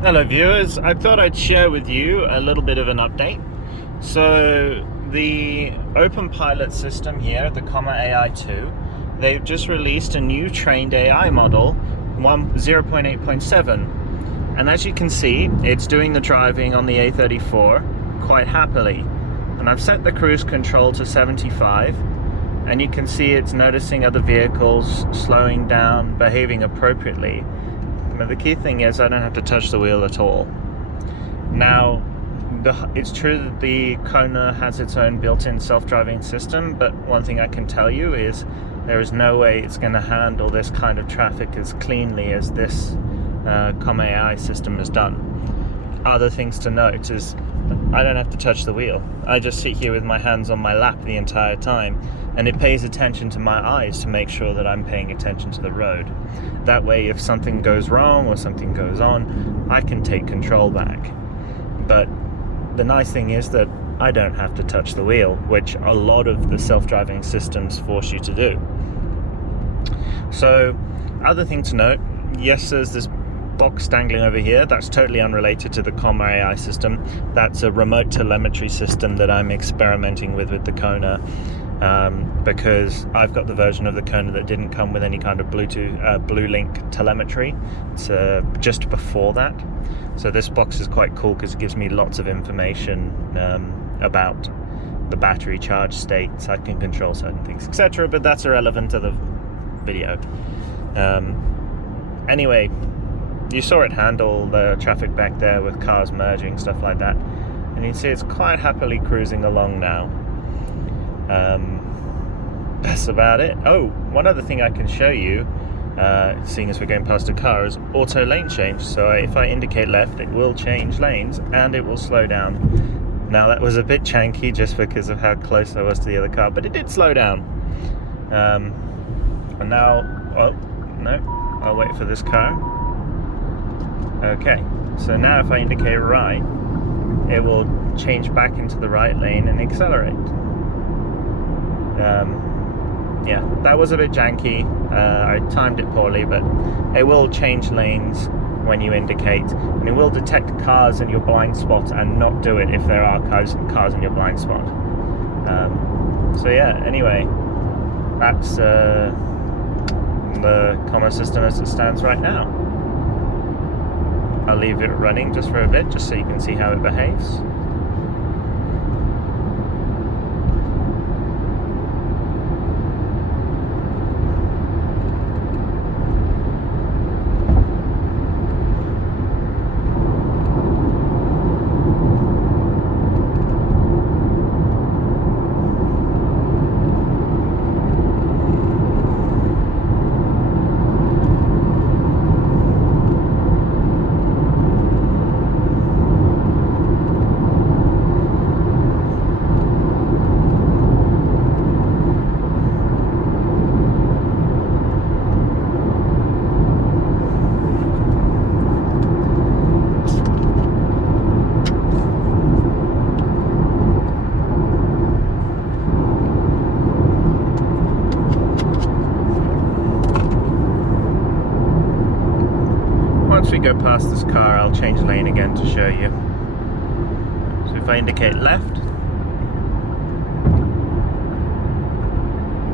Hello viewers, I thought I'd share with you a little bit of an update. So the Open Pilot system here, the Comma AI2, they've just released a new trained AI model, 0.8.7. And as you can see, it's doing the driving on the A34 quite happily. And I've set the cruise control to 75, and you can see it's noticing other vehicles, slowing down, behaving appropriately. But the key thing is I don't have to touch the wheel at all. Now, it's true that the Kona has its own built-in self-driving system, but one thing I can tell you is there is no way it's going to handle this kind of traffic as cleanly as this Comma AI system has done. Other things to note is I don't have to touch the wheel. I just sit here with my hands on my lap the entire time, and it pays attention to my eyes to make sure that I'm paying attention to the road. That way, if something goes wrong or something goes on, I can take control back. But the nice thing is that I don't have to touch the wheel, which a lot of the self-driving systems force you to do. So, other thing to note, yes, there's this box dangling over here. That's totally unrelated to the Comma AI system. That's a remote telemetry system that I'm experimenting with the Kona, because I've got the version of the Kona that didn't come with any kind of Bluetooth, Blue-Link telemetry. It's just before that. So this box is quite cool because it gives me lots of information about the battery charge states. I can control certain things, etc. But that's irrelevant to the video. Anyway, you saw it handle the traffic back there with cars merging, stuff like that. And you can see it's quite happily cruising along now. That's about it. Oh, one other thing I can show you, seeing as we're going past a car, is auto lane change. So if I indicate left, it will change lanes and it will slow down. Now that was a bit janky just because of how close I was to the other car, but it did slow down. And now, oh, no, I'll wait for this car. Okay, so now if I indicate right, it will change back into the right lane and accelerate. Yeah, that was a bit janky. I timed it poorly, but it will change lanes when you indicate, and it will detect cars in your blind spot and not do it if there are cars in your blind spot. So yeah, anyway, that's the Comma system as it stands right now. I'll leave it running just for a bit, just so you can see how it behaves. Once we go past this car, I'll change lane again to show you. So if I indicate left,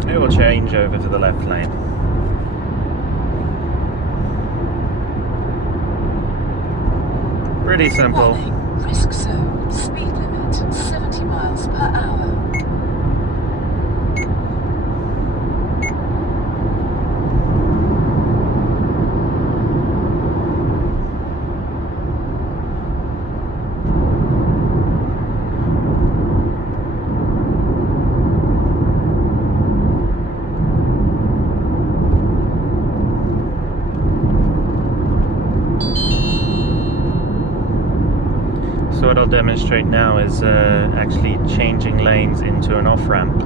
it will change over to the left lane. Pretty simple. Warning, risk zone, speed limit 70 miles per hour. So what I'll demonstrate now is actually changing lanes into an off-ramp.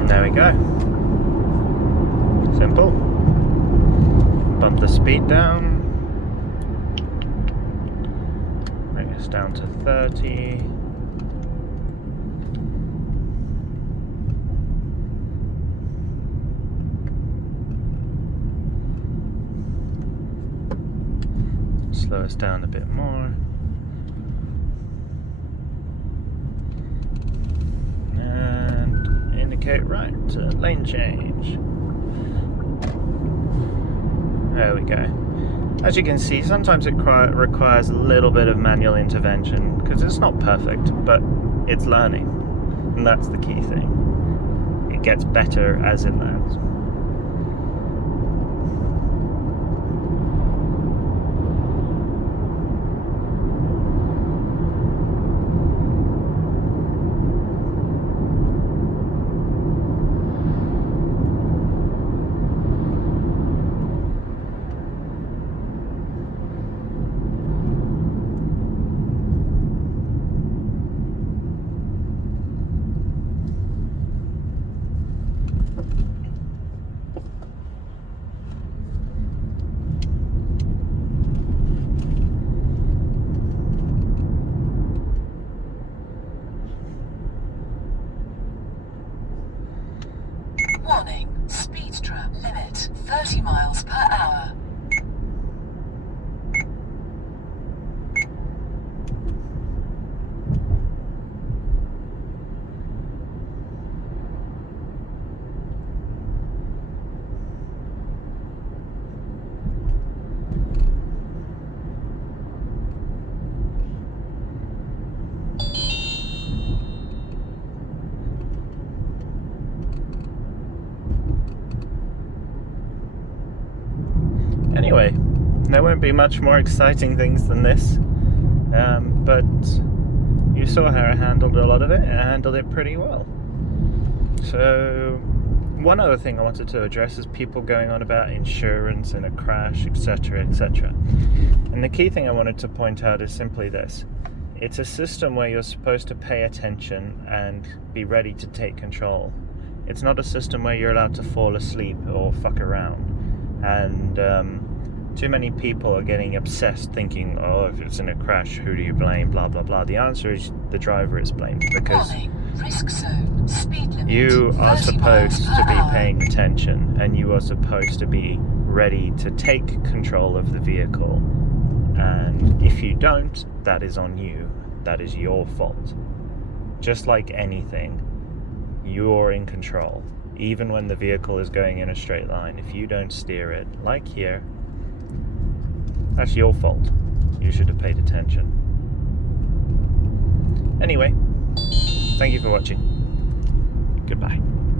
And there we go. Simple. Bump the speed down. Bring us down to 30. slow us down a bit more. And indicate right, lane change. There we go. As you can see, sometimes it requires a little bit of manual intervention because it's not perfect, but it's learning, and that's the key thing. It gets better as it learns. Warning, speed trap limit 30 miles per hour. Anyway, there won't be much more exciting things than this, but you saw how I handled a lot of it. I handled it pretty well. So, one other thing I wanted to address is people going on about insurance and a crash, etc., etc. And the key thing I wanted to point out is simply this. It's a system where you're supposed to pay attention and be ready to take control. It's not a system where you're allowed to fall asleep or fuck around. And too many people are getting obsessed thinking, oh, if it's in a crash, who do you blame, blah blah blah. The answer is the driver is blamed, because Risk zone, speed limit, you are 30 supposed miles to per be hour. paying attention, and you are supposed to be ready to take control of the vehicle. And if you don't, that is on you. That is your fault. Just like anything, you're in control. Even when the vehicle is going in a straight line, if you don't steer it, like here, that's your fault. You should have paid attention. Anyway, thank you for watching. Goodbye.